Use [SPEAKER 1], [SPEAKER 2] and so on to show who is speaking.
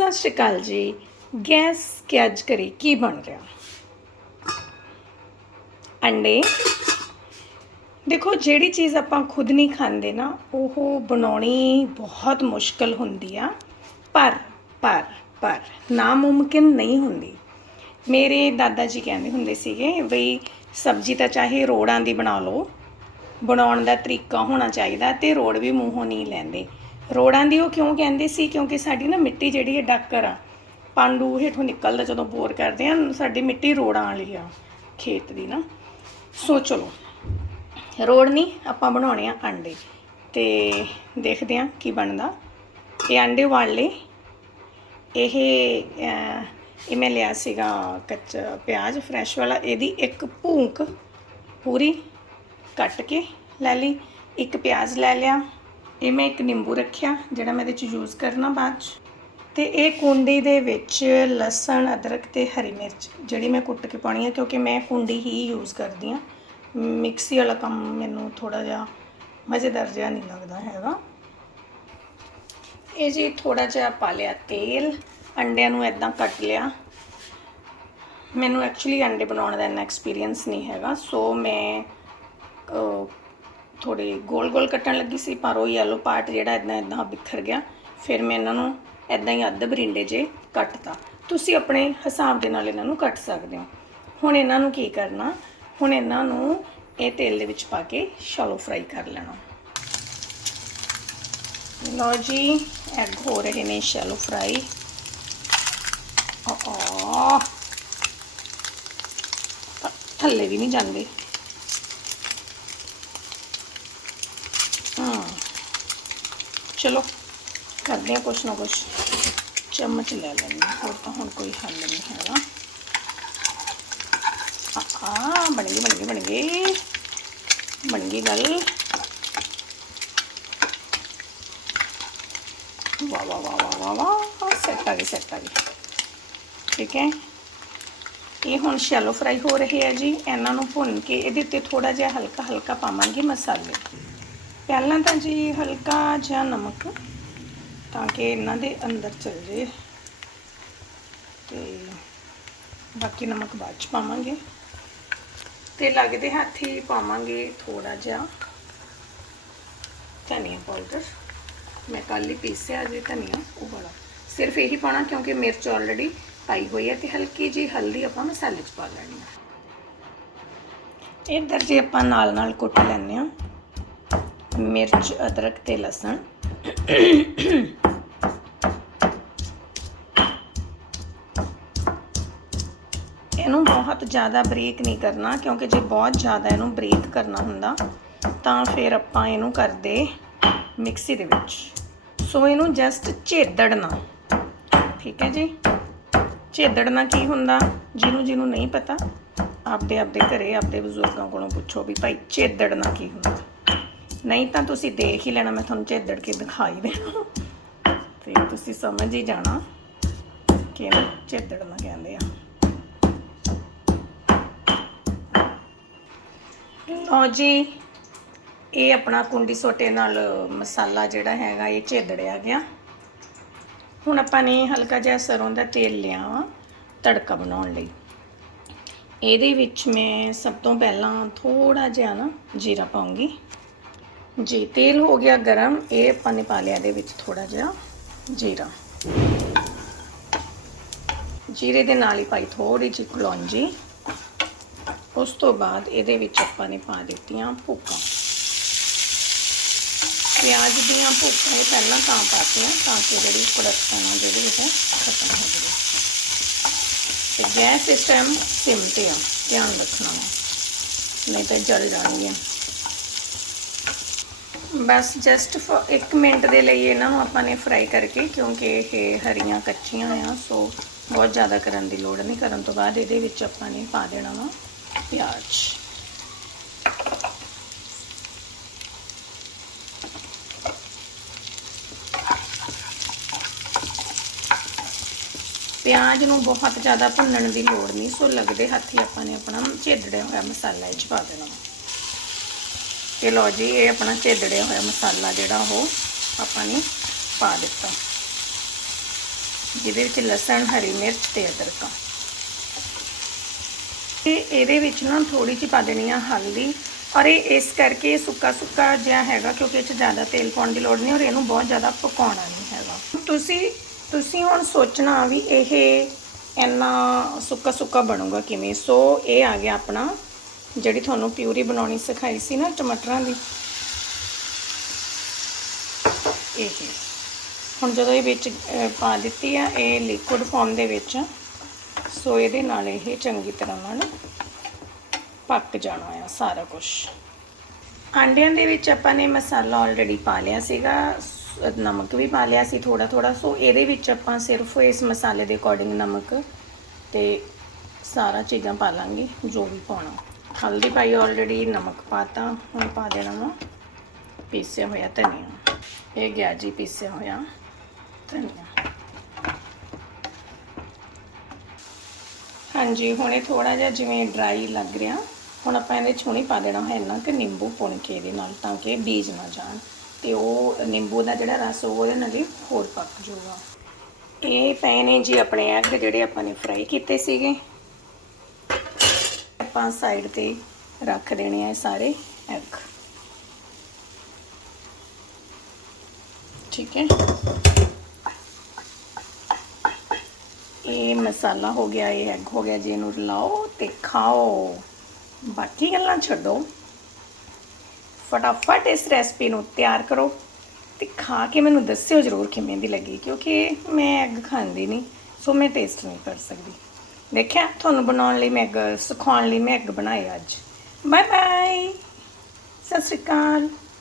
[SPEAKER 1] ਸਤਿ ਸ਼੍ਰੀ ਅਕਾਲ ਜੀ। ਗੈਸ ਕਿ ਅੱਜ ਕਰੀ ਕੀ ਬਣ ਰਿਹਾ? ਅੰਡੇ। ਦੇਖੋ, ਜਿਹੜੀ ਚੀਜ਼ ਆਪਾਂ ਖੁਦ ਨਹੀਂ ਖਾਂਦੇ ਨਾ, ਉਹ ਬਣਾਉਣੀ ਬਹੁਤ ਮੁਸ਼ਕਲ ਹੁੰਦੀ ਆ। ਪਰ ਪਰ ਪਰ, ਨਾਮੁਮਕਿਨ ਨਹੀਂ ਹੁੰਦੀ। ਮੇਰੇ ਦਾਦਾ ਜੀ ਕਹਿੰਦੇ ਹੁੰਦੇ ਸੀਗੇ ਬਈ ਸਬਜ਼ੀ ਤਾਂ ਚਾਹੇ ਰੋੜਾਂ ਦੀ ਬਣਾ ਲਓ, ਬਣਾਉਣ ਦਾ ਤਰੀਕਾ ਹੋਣਾ ਚਾਹੀਦਾ ਤੇ ਰੋੜ ਵੀ ਮੂੰਹੋਂ ਨਹੀਂ ਲੈਂਦੇ। ਰੋੜਾਂ ਦੀ ਉਹ ਕਿਉਂ ਕਹਿੰਦੇ ਸੀ? ਕਿਉਂਕਿ ਸਾਡੀ ਨਾ ਮਿੱਟੀ ਜਿਹੜੀ ਹੈ ਡਾਕਰ ਆ। ਪਾਂਡੂ ਹੇਠੋਂ ਨਿਕਲਦਾ ਜਦੋਂ ਬੋਰ ਕਰਦੇ ਆ, ਸਾਡੀ ਮਿੱਟੀ ਰੋੜਾਂ ਵਾਲੀ ਆ, ਖੇਤ ਦੀ ਨਾ। ਸੋ ਚਲੋ ਰੋੜ ਨਹੀਂ ਆਪਾਂ ਬਣਾਉਣੇ ਆ ਅੰਡੇ। ਤੇ ਦੇਖਦੇ ਆ ਕੀ ਬਣਦਾ। ਇਹ ਅੰਡੇ ਵਾਲ ਲਏ। ਇਹ ਇਹ ਮੈਂ ਲਿਆ ਸੀਗਾ ਕੱਚਾ ਪਿਆਜ਼, ਫਰੈਸ਼ ਵਾਲਾ। ਇਹਦੀ ਇੱਕ ਭੂੰਕ ਪੂਰੀ ਕੱਟ ਕੇ ਲੈ ਲਈ। ਇੱਕ ਪਿਆਜ਼ ਲੈ ਲਿਆ। ਇਹ ਮੈਂ ਇੱਕ ਨਿੰਬੂ ਰੱਖਿਆ, ਜਿਹੜਾ ਮੈਂ ਇਹਦੇ ਚ ਯੂਜ਼ ਕਰਨਾ ਬਾਅਦ ਚ। ਤੇ ਇਹ ਕੁੰਡੀ ਦੇ ਵਿੱਚ ਲਸਣ, ਅਦਰਕ ਤੇ ਹਰੀ ਮਿਰਚ, ਜਿਹੜੀ ਮੈਂ ਕੁੱਟ ਕੇ ਪਾਉਣੀ ਹੈ, ਕਿਉਂਕਿ ਮੈਂ ਕੁੰਡੀ ਹੀ ਯੂਜ਼ ਕਰਦੀ ਹਾਂ। ਮਿਕਸੀ ਵਾਲਾ ਕੰਮ ਮੈਨੂੰ ਥੋੜਾ ਜਿਹਾ ਮਜ਼ੇਦਾਰ ਜਿਹਾ ਨਹੀਂ ਲੱਗਦਾ ਹੈਗਾ। ਇਹ ਜੀ ਥੋੜਾ ਜਿਹਾ ਪਾ ਲਿਆ ਤੇਲ, ਅੰਡਿਆਂ ਨੂੰ ਇਦਾਂ ਕੱਟ ਲਿਆ। ਮੈਨੂੰ ਐਕਚੁਅਲੀ ਅੰਡੇ ਬਣਾਉਣ ਦਾ ਇੰਨਾ ਐਕਸਪੀਰੀਅੰਸ ਨਹੀਂ ਹੈਗਾ ਸੋ ਮੈਂ ਥੋੜੇ ਗੋਲ-ਗੋਲ ਕੱਟਣ ਲੱਗੀ ਸੀ, ਪਰ ਉਹ ਯੈਲੋ ਪਾਰਟ ਜਿਹੜਾ ਇਦਾਂ ਇਦਾਂ ਬਿਖਰ ਗਿਆ। ਫਿਰ ਮੈਂ ਇਹਨਾਂ ਨੂੰ ਇਦਾਂ ਹੀ ਅੱਧ ਬਰਿੰਡੇ ਜੇ ਕੱਟਤਾ। ਤੁਸੀਂ ਆਪਣੇ ਹਿਸਾਬ ਦੇ ਨਾਲ ਇਹਨਾਂ ਨੂੰ ਕੱਟ ਸਕਦੇ ਹੋ। ਹੁਣ ਇਹਨਾਂ ਨੂੰ ਕੀ ਕਰਨਾ? ਹੁਣ ਇਹਨਾਂ ਨੂੰ ਇਹ ਤੇਲ ਦੇ ਵਿੱਚ ਪਾ ਕੇ ਸ਼ੈਲੋ ਫਰਾਈ ਕਰ ਲੈਣਾ। ਲਓ ਜੀ ਐਗ ਹੋ ਰਹੇ ਨੇ ਸ਼ੈਲੋ ਫਰਾਈ ਆ ਥੱਲੇ ਵੀ ਨਹੀਂ ਜਾਂਦੇ। ਚਲੋ ਕਰਦੇ ਆ ਕੁਛ ਨਾ ਕੁਛ ਚਮਚ ਲੈ ਲੈਂਦੇ ਹਾਂ, ਹੋਰ ਤਾਂ ਹੁਣ ਕੋਈ ਹੱਲ ਨਹੀਂ ਹੈਗਾ ਆ ਬਣ ਗਈ ਬਣ ਗਈ ਬਣ ਗਈ ਬਣ ਗਈ ਗੱਲ ਵਾਹ ਵਾਹ ਵਾਹ ਵਾਹ ਵਾਹ ਵਾਹ ਸੈੱਟ ਆ ਗਈ ਸੈੱਟ ਆ ਗਈ ਠੀਕ ਹੈ ਇਹ ਹੁਣ ਸ਼ੈਲੋ ਫਰਾਈ ਹੋ ਰਹੇ ਹੈ ਜੀ। ਇਹਨਾਂ ਨੂੰ ਭੁੰਨ ਕੇ ਇਹਦੇ ਤੇ ਥੋੜਾ ਜਿਹਾ ਹਲਕਾ ਹਲਕਾ ਪਾਵਾਂਗੇ ਮਸਾਲੇ। ਪਹਿਲਾਂ ਤਾਂ ਜੀ ਹਲਕਾ ਜਿਹਾ ਨਮਕ, ਤਾਂ ਕਿ ਇਹਨਾਂ ਦੇ ਅੰਦਰ ਚਲ ਜੇ ਤੇ ਬਾਕੀ ਨਮਕ ਬਾਅਦ ਚ ਪਾਵਾਂਗੇ। ਤੇ ਲੱਗਦੇ ਹੱਥ ਹੀ ਪਾਵਾਂਗੇ ਥੋੜਾ ਜਿਹਾ ਧਨੀਆ ਪਾਊਡਰ ਮੈਂ ਕੱਲ ਹੀ ਪੀਸਿਆ ਜੇ ਧਨੀਆ, ਉਹ ਵਾਲਾ। ਸਿਰਫ ਇਹੀ ਪਾਣਾ ਕਿਉਂਕਿ ਮਿਰਚ ਆਲਰੇਡੀ ਪਾਈ ਹੋਈ ਹੈ ਤੇ ਹਲਕੀ ਜੀ ਹਲਦੀ ਆਪਾਂ ਮਸਾਲੇ 'ਚ ਪਾ ਲੈਣੀ ਹੈ। ਇੱਧਰ ਜੇ ਆਪਾਂ ਨਾਲ ਨਾਲ ਕੁੱਟ ਲੈਂਦੇ ਆ ਮਿਰਚ ਅਦਰਕ ਤੇ ਲਸਣ ਇਹਨੂੰ ਬਹੁਤ ਜ਼ਿਆਦਾ ਬਰੀਕ ਨਹੀਂ ਕਰਨਾ ਕਿਉਂਕਿ ਜੇ ਬਹੁਤ ਜ਼ਿਆਦਾ ਇਹਨੂੰ ਬਰੀਕ ਕਰਨਾ ਹੁੰਦਾ ਤਾਂ ਫਿਰ ਆਪਾਂ ਇਹਨੂੰ ਕਰਦੇ ਮਿਕਸੀ ਦੇ ਵਿੱਚ ਸੋ ਇਹਨੂੰ ਜਸਟ ਝੇਦੜਨਾ ਠੀਕ ਹੈ ਜੀ ਝੇਦੜਨਾ ਕੀ ਹੁੰਦਾ ਜਿਹਨੂੰ ਜਿਹਨੂੰ ਨਹੀਂ ਪਤਾ ਆਪਦੇ ਆਪਦੇ ਘਰੇ ਆਪਦੇ ਬਜ਼ੁਰਗਾਂ ਕੋਲੋਂ ਪੁੱਛੋ ਵੀ ਭਾਈ ਝੇਦੜਨਾ ਕੀ ਹੁੰਦਾ ਨਹੀਂ ਤਾਂ ਤੁਸੀਂ ਦੇਖ ਹੀ ਲੈਣਾ, ਮੈਂ ਤੁਹਾਨੂੰ ਝੇਦੜ ਕੇ ਦਿਖਾਈ ਦੇਣਾ ਤੇ ਤੁਸੀਂ ਸਮਝ ਹੀ ਜਾਣਾ ਕਿ ਇਹਨੂੰ ਝੇਦੜਨਾ ਕਹਿੰਦੇ ਆ। ਲਓ ਜੀ, ਇਹ ਆਪਣਾ ਕੁੰਡੀ ਸੋਟੇ ਨਾਲ ਮਸਾਲਾ ਜਿਹੜਾ ਹੈਗਾ, ਇਹ ਝੇਦੜਿਆ ਗਿਆ। ਹੁਣ ਆਪਾਂ ਨੇ ਹਲਕਾ ਜਿਹਾ ਸਰੋਂ ਦਾ ਤੇਲ ਲਿਆ ਵਾ, ਤੜਕਾ ਬਣਾਉਣ ਲਈ। ਇਹਦੇ ਵਿੱਚ ਮੈਂ ਸਭ ਤੋਂ ਪਹਿਲਾਂ ਥੋੜਾ ਜਿਹਾ ਨਾ ਜੀਰਾ ਪਾਉਂਗੀ। ਜੀ, ਤੇਲ ਹੋ ਗਿਆ ਗਰਮ। ਇਹ ਆਪਾਂ ਨੇ ਪਾ ਲਿਆ ਇਹਦੇ ਵਿੱਚ ਥੋੜਾ ਜਿਹਾ ਜੀਰਾ। ਜੀਰੇ ਦੇ ਨਾਲ ਹੀ ਪਾਈ ਥੋੜੀ ਜਿਹੀ ਕਲੌਂਜੀ। ਉਸ ਤੋਂ ਬਾਅਦ ਇਹਦੇ ਵਿੱਚ ਆਪਾਂ ਨੇ ਪਾ ਦਿੱਤੀਆਂ ਭੁੱਕਾਂ ਪਿਆਜ਼ ਦੀਆਂ ਭੁੱਕਾਂ ਇਹ ਪਹਿਲਾਂ ਤਾਂ ਪਾਤੀਆਂ ਤਾਂ ਕਿ ਜਿਹੜੀ ਕੜਕਣ ਆ ਜਿਹੜੀ ਉਹ ਖਤਮ ਹੋ ਜਾਵੇ। ਤੇ ਗੈਸ ਇਸ ਟਾਈਮ ਸਿਮ ਤੇ ਆ, ਧਿਆਨ ਰੱਖਣਾ। ਵਾ ਨਹੀਂ ਤਾਂ ਜਲ ਜਾਣਗੀਆਂ। ਬਸ ਜਸਟ 1 ਮਿੰਟ ਦੇ ਲਈ ਇਹਨਾਂ ਨੂੰ ਆਪਾਂ ਨੇ ਫਰਾਈ ਕਰਕੇ, ਕਿਉਂਕਿ ਇਹ ਹਰੀਆਂ ਕੱਚੀਆਂ ਆ ਸੋ ਬਹੁਤ ਜ਼ਿਆਦਾ ਕਰਨ ਦੀ ਲੋੜ ਨਹੀਂ। ਕਰਨ ਤੋਂ ਬਾਅਦ ਇਹਦੇ ਵਿੱਚ ਆਪਾਂ ਨੇ ਪਾ ਦੇਣਾ ਵਾ ਪਿਆਜ਼। ਪਿਆਜ਼ ਨੂੰ ਬਹੁਤ ਜ਼ਿਆਦਾ ਭੁੰਨਣ ਦੀ ਲੋੜ ਨਹੀਂ, ਸੋ ਲੱਗਦੇ ਹੱਥੀ ਆਪਾਂ ਨੇ ਆਪਣਾ ਝੇੜਿਆ ਹੋਇਆ ਮਸਾਲਾ ਇਹ 'ਚ ਪਾ ਦੇਣਾ ਇਹ ਲਓ ਜੀ, ਇਹ ਆਪਣਾ ਝੇੜਿਆ ਹੋਇਆ ਮਸਾਲਾ ਜਿਹੜਾ ਉਹ ਆਪਾਂ ਨੇ ਪਾ ਦਿੱਤਾ। ਜਿਹਦੇ ਵਿੱਚ ਲਸਣ, ਹਰੀ ਮਿਰਚ ਤੇ ਅਦਰਕ। ਆ ਤੇ ਇਹਦੇ ਵਿੱਚ ਨਾ ਥੋੜੀ ਜਿਹੀ ਪਾ ਦੇਣੀ ਆ ਹਲਦੀ। ਔਰ ਇਹ ਇਸ ਕਰਕੇ ਸੁੱਕਾ ਸੁੱਕਾ ਜਿਹਾ ਹੈਗਾ ਕਿਉਂਕਿ ਇਹ 'ਚ ਜ਼ਿਆਦਾ ਤੇਲ ਪਾਉਣ ਦੀ ਲੋੜ ਨਹੀਂ ਔਰ ਇਹਨੂੰ ਬਹੁਤ ਜ਼ਿਆਦਾ ਪਕਾਉਣਾ ਨਹੀਂ ਹੈਗਾ। ਤੁਸੀਂ ਤੁਸੀਂ ਹੁਣ ਸੋਚਣਾ ਵੀ ਇਹ ਇੰਨਾ ਸੁੱਕਾ ਸੁੱਕਾ ਬਣੂਗਾ ਕਿਵੇਂ? ਸੋ ਇਹ ਆ ਗਿਆ ਆਪਣਾ ਜਿਹੜੀ ਤੁਹਾਨੂੰ ਪਿਊਰੀ ਬਣਾਉਣੀ ਸਿਖਾਈ ਸੀ ਨਾ ਟਮਾਟਰਾਂ ਦੀ। ਇਹ ਹੁਣ ਜਦੋਂ ਇਹ ਵਿੱਚ ਪਾ ਦਿੱਤੀ ਆ, ਇਹ ਲਿਕੁਇਡ ਫਾਰਮ ਦੇ ਵਿੱਚ ਸੋ ਇਹਦੇ ਨਾਲ ਇਹ ਚੰਗੀ ਤਰ੍ਹਾਂ ਨਾਲ ਪੱਕ ਜਾਣਾ ਆ ਸਾਰਾ ਕੁਝ ਆਂਡਿਆਂ ਦੇ ਵਿੱਚ ਆਪਾਂ ਨੇ ਮਸਾਲਾ ਆਲਰੇਡੀ ਪਾ ਲਿਆ ਸੀਗਾ ਨਮਕ ਵੀ ਪਾ ਲਿਆ ਸੀ ਥੋੜਾ ਥੋੜਾ ਸੋ ਇਹਦੇ ਵਿੱਚ ਆਪਾਂ ਸਿਰਫ ਇਸ ਮਸਾਲੇ ਦੇ ਅਕੋਰਡਿੰਗ ਨਮਕ ਤੇ ਸਾਰਾ ਚੀਜ਼ਾਂ ਪਾ ਲਾਂਗੇ, ਜੋ ਵੀ ਪਾਉਣਾ। ਹਲਦੀ ਪਾਈ ਆਲਰੇਡੀ ਨਮਕ ਪਾਤਾ, ਹੁਣ ਪਾ ਦੇਣਾ ਵਾ। ਪੀਸਿਆ ਹੋਇਆ ਧਨੀਆ। ਇਹ ਗਿਆ ਜੀ, ਪੀਸਿਆ ਹੋਇਆ ਧਨੀਆ। ਹਾਂਜੀ, ਹੁਣ ਇਹ ਥੋੜਾ ਜਿਹਾ ਜਿਵੇਂ ਡਰਾਈ ਲੱਗ ਰਿਹਾ, ਹੁਣ ਆਪਾਂ ਇਹਦੇ ਚ ਪਾ ਦੇਣਾ ਹੈ ਇੰਨਾ ਕਿ ਨਿੰਬੂ ਪੁਣ ਕੇ ਇਹਦੇ ਨਾਲ, ਤਾਂ ਕਿ ਬੀਜ ਨਾ ਜਾਣ। ਤੇ ਉਹ ਨਿੰਬੂ ਦਾ ਜਿਹੜਾ ਰਸ, ਉਹ ਉਹਦੇ ਨਾਲ ਹੀ ਹੋਰ ਪੱਕ ਜਾਊਗਾ। ਇਹ ਪਏ ਨੇ ਜੀ, ਆਪਣੇ ਐਗ ਜਿਹੜੇ ਆਪਾਂ ਨੇ ਫਰਾਈ ਕੀਤੇ ਸੀਗੇ। ਆਪਾਂ ਸਾਈਡ ਤੇ ਰੱਖ ਦੇਣੇ ਆ ਇਹ ਸਾਰੇ ਐਗ ਠੀਕ ਹੈ? ਇਹ ਮਸਾਲਾ ਹੋ ਗਿਆ, ਇਹ ਐਗ ਹੋ ਗਿਆ, ਜੀ ਇਹਨੂੰ ਰਲਾਓ ਤੇ ਖਾਓ। ਬਾਕੀ ਗੱਲਾਂ ਛੱਡੋ। ਫਟਾਫਟ ਇਸ ਰੈਸਪੀ ਨੂੰ ਤਿਆਰ ਕਰੋ ਤੇ ਖਾ ਕੇ ਮੈਨੂੰ ਦੱਸਿਓ ਜ਼ਰੂਰ ਕਿਵੇਂ ਦੀ ਲੱਗੀ, ਕਿਉਂਕਿ ਮੈਂ ਐਗ ਖਾਂਦੀ ਨਹੀਂ ਸੋ ਮੈਂ ਟੇਸਟ ਨਹੀਂ ਕਰ ਸਕਦੀ। ਦੇਖਿਆ? ਤੁਹਾਨੂੰ ਬਣਾਉਣ ਲਈ ਮੈਂ ਐਗ ਸਿਖਾਉਣ ਲਈ ਮੈਂ ਐਗ ਬਣਾਏ ਅੱਜ। ਬਾਏ ਬਾਏ ਸਤਿ ਸ਼੍ਰੀ ਅਕਾਲ।